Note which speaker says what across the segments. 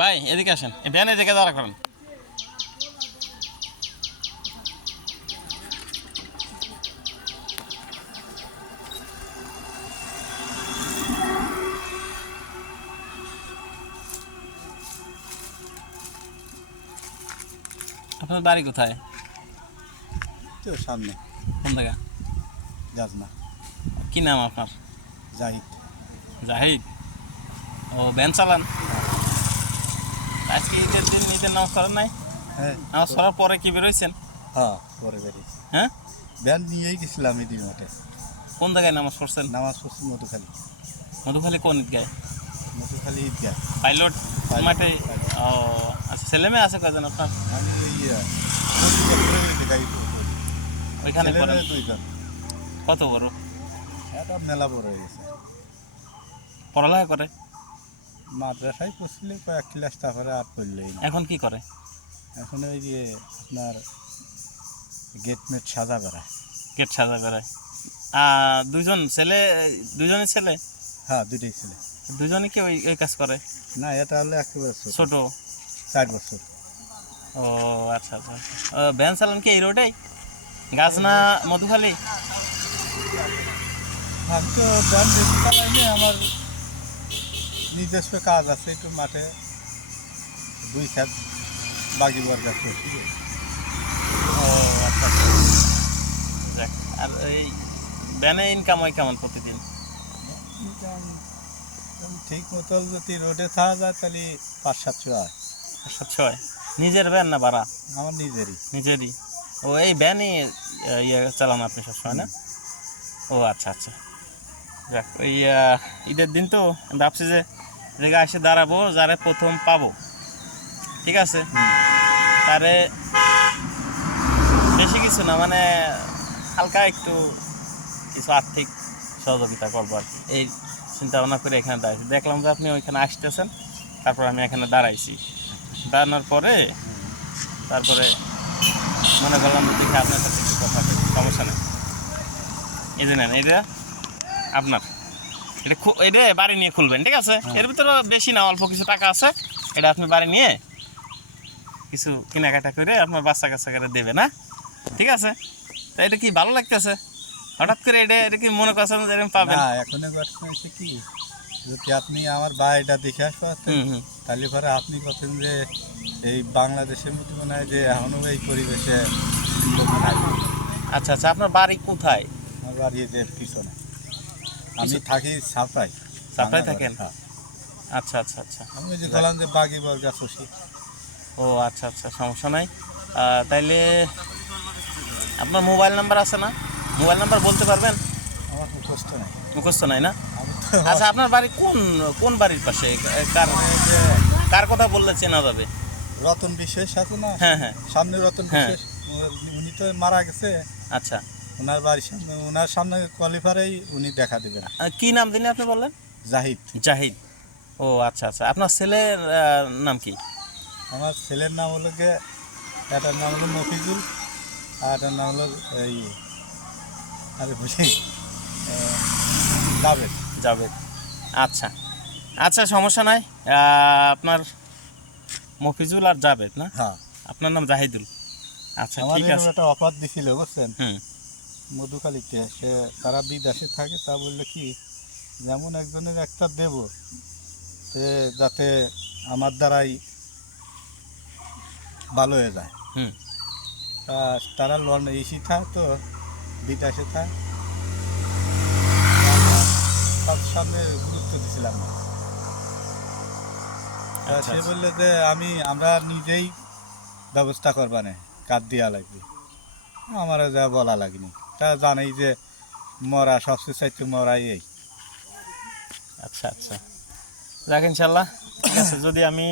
Speaker 1: ভাই এদিকে আসেন। ভ্যান এদিকে দাঁড়া করেন। আপনার বাড়ি কোথায়?
Speaker 2: তো সামনে।
Speaker 1: কোন জায়গা? কি নাম আপনার?
Speaker 2: জাহিদ।
Speaker 1: জাহিদ। ও ভ্যান চালান? আজকে ঈদের দিন ঈদের নামাজ করেন নাই?
Speaker 2: হ্যাঁ।
Speaker 1: নামাজ করার পরে কি বেরোইছেন?
Speaker 2: হ্যাঁ পরে বেরিয়েছি
Speaker 1: হ্যাঁ?
Speaker 2: ব্যান নিয়েই গেছিলাম এই দিন মাঠে।
Speaker 1: কোন জায়গায় নামাজ পড়ছেন?
Speaker 2: নামাজ পড়ছি মধুখালী।
Speaker 1: মধুখালী কোন ঈদগায়
Speaker 2: মধুখালী ঈদগাহ।
Speaker 1: পাইলট মাঠে? ও আচ্ছা ছেলে মেয়ে আছে কজন আপনার?
Speaker 2: আমি ওই।
Speaker 1: ওইখানে কত বড়?
Speaker 2: এটা মেলা বড় হয়ে গেছে।
Speaker 1: পড়ালেখা করে?
Speaker 2: মাদ্রাসায় পড়ছিল কয়েক ক্লাস তারপরে আর পড়লেই না।
Speaker 1: এখন কি করে?
Speaker 2: এখন ওই যে আপনার গেটমেট সাজা বেড়ায়
Speaker 1: গেট সাজা বেড়ায় আহ, দুইজন ছেলে দুইজনই ছেলে?
Speaker 2: হ্যাঁ দুইটাই ছেলে।
Speaker 1: দুজনই কি ওই ওই কাজ করে?
Speaker 2: না এটা হলো একেবারে ছোট? চার বছর।
Speaker 1: ও আচ্ছা আচ্ছা। ভ্যান চালান কি এই রোডেই? গাছ না মধুখালী?
Speaker 2: আমি তো চালাইনি আমার নিজস্ব কাজ আছে একটু মাঠে দুই খেত বাকি বর্গা করছি
Speaker 1: আচ্ছা আচ্ছা। যাক, আর এই ভ্যানে ইনকাম হয় কেমন প্রতিদিন?
Speaker 2: ঠিক মতো যদি রোডে থাকা যায় তাহলে পাঁচ সাতশো হয়
Speaker 1: আচ্ছা ছয়। নিজের ভ্যান না ভাড়া?
Speaker 2: আমার নিজেরই।
Speaker 1: নিজেরই। ও এই ভ্যানই আহ, ইয়ে চালান আপনি সবসময় না? ও আচ্ছা আচ্ছা। যাক ওই ঈদের দিন তো ভাবছি যে জায়গায় এসে দাঁড়াবো, যারে প্রথম পাবো। ঠিক আছে? তারে বেশি কিছু না মানে হালকা একটু কিছু আর্থিক সহযোগিতা করব আর কি। এই চিন্তা ভাবনা করে এখানে দাঁড়াইছি। দেখলাম যে আপনি ওইখানে আসতেছেন, তারপর আমি এখানে দাঁড়াইছি। দাঁড়ানোর পরে, তারপরে মনে করলাম দেখি আপনার সাথে কথা সমস্যা নেই। এই যে নেন এটা আপনার। এটা এটা বাড়ি নিয়ে খুলবেন ঠিক আছে? এর ভিতরে বেশি না অল্প কিছু টাকা আছে। এটা আপনি বাড়ি নিয়ে কিছু কেনাকাটা করে আপনার বাচ্চা কাচ্চা করে দেবে না ঠিক আছে? তা এটা কি ভালো লাগতেছে? হঠাৎ করে এটা এটা কি মনে করছেন যে এরকম পাবেন?
Speaker 2: না এখন ঘটনা হচ্ছে কি? যদি আপনি আমার বাড়িটা দেখে
Speaker 1: হুম
Speaker 2: তাহলে পরে আপনি কথা যে এই বাংলাদেশের মতো মনে হয় যে এখনও এই পরিবেশে
Speaker 1: আচ্ছা আচ্ছা আপনার বাড়ি কোথায়?
Speaker 2: আমার বাড়ি যে পিছনে। আমি থাকি সাপ্রাই
Speaker 1: সাপ্লাই থাকেন?
Speaker 2: হ্যাঁ।
Speaker 1: আচ্ছা আচ্ছা আচ্ছা।
Speaker 2: আমি যে বললাম যে বাগি বর্গা খুশি
Speaker 1: ও আচ্ছা আচ্ছা সমস্যা নাই। তাইলে আপনার মোবাইল নাম্বার আছে না? মোবাইল নাম্বার বলতে পারবেন?
Speaker 2: আমার কষ্ট নাই।
Speaker 1: মুখস্থ নাই না? আচ্ছা আপনার বাড়ি কোন কোন বাড়ির পাশে? কার কার কথা বললে চেনা যাবে?
Speaker 2: রতন বিশেষ আছে না?
Speaker 1: হ্যাঁ হ্যাঁ।
Speaker 2: সামনে রতন
Speaker 1: হ্যাঁ।
Speaker 2: বিশেষ উনি তো মারা গেছে।
Speaker 1: আচ্ছা।
Speaker 2: ওনার বাড়ির সামনে ওনার সামনে কোয়ালিফারেই উনি দেখা দেবেন।
Speaker 1: কি নাম দিনে আপনি বললেন?
Speaker 2: জাহিদ।
Speaker 1: জাহিদ। ও আচ্ছা আচ্ছা। আপনার ছেলের নাম কি?
Speaker 2: আমার ছেলের নাম হলো গিয়ে এটার নাম হলো মফিজুল আর এটার নাম হলো এই আরে বুঝি জাভেদ।
Speaker 1: জাভেদ। আচ্ছা। আচ্ছা সমস্যা নাই। আপনার মফিজুল আর জাভেদ না?
Speaker 2: হ্যাঁ।
Speaker 1: আপনার নাম জাহিদুল। আচ্ছা ঠিক আছে।
Speaker 2: একটা অফার দিছিল বুঝছেন?
Speaker 1: হুম।
Speaker 2: মধুখালীতে সে তারা বিদেশে থাকে তা বললে কি যেমন একজনের একটা দেব সে যাতে আমার দ্বারাই ভালো হয়ে যায়। তারা লন ইসি থাক তো বিদেশে থাক তার সামনে গুরুত্ব দিছিলাম না।
Speaker 1: আচ্ছা,
Speaker 2: সে
Speaker 1: আচ্ছা।
Speaker 2: বললে যে আমি আমরা নিজেই ব্যবস্থা করবা না কাজ দেওয়া লাগবে। আমার যা বলা লাগেনি। তা জানাই যে মরা সবচেয়ে চাইতে মরাই এই।
Speaker 1: আচ্ছা আচ্ছা। যাক ইনশাল্লাহ। ঠিক আছে যদি আমি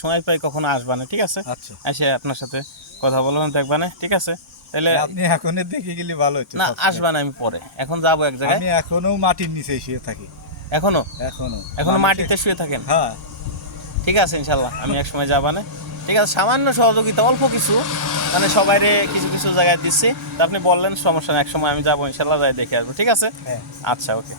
Speaker 1: সময় পাই কখনো আসবানে ঠিক আছে?
Speaker 2: আচ্ছা।
Speaker 1: এসে আপনার সাথে কথা বলবেন দেখবানে ঠিক আছে? তাহলে
Speaker 2: আপনি এখনই দেখে গেলে ভালো হতো
Speaker 1: না
Speaker 2: সবসময়।
Speaker 1: আসবানে আমি পরে। এখন যাব এক জায়গায়।
Speaker 2: আমি এখনও মাটির নিচে শুয়ে থাকি। এখনও
Speaker 1: এখনও
Speaker 2: এখনও
Speaker 1: মাটিতে শুয়ে থাকেন?
Speaker 2: হ্যাঁ।
Speaker 1: ঠিক আছে ইনশাল্লাহ। আমি এক সময় যাবানে। ঠিক আছে সামান্য সহযোগিতা অল্প কিছু। মানে সবাইরে কিছু কিছু জায়গায় দিচ্ছি। তা আপনি বললেন সমস্যা নেই এক সময় আমি যাব ইনশাল্লাহ যাই দেখে আসব ঠিক আছে?
Speaker 2: হ্যাঁ।
Speaker 1: আচ্ছা ওকে।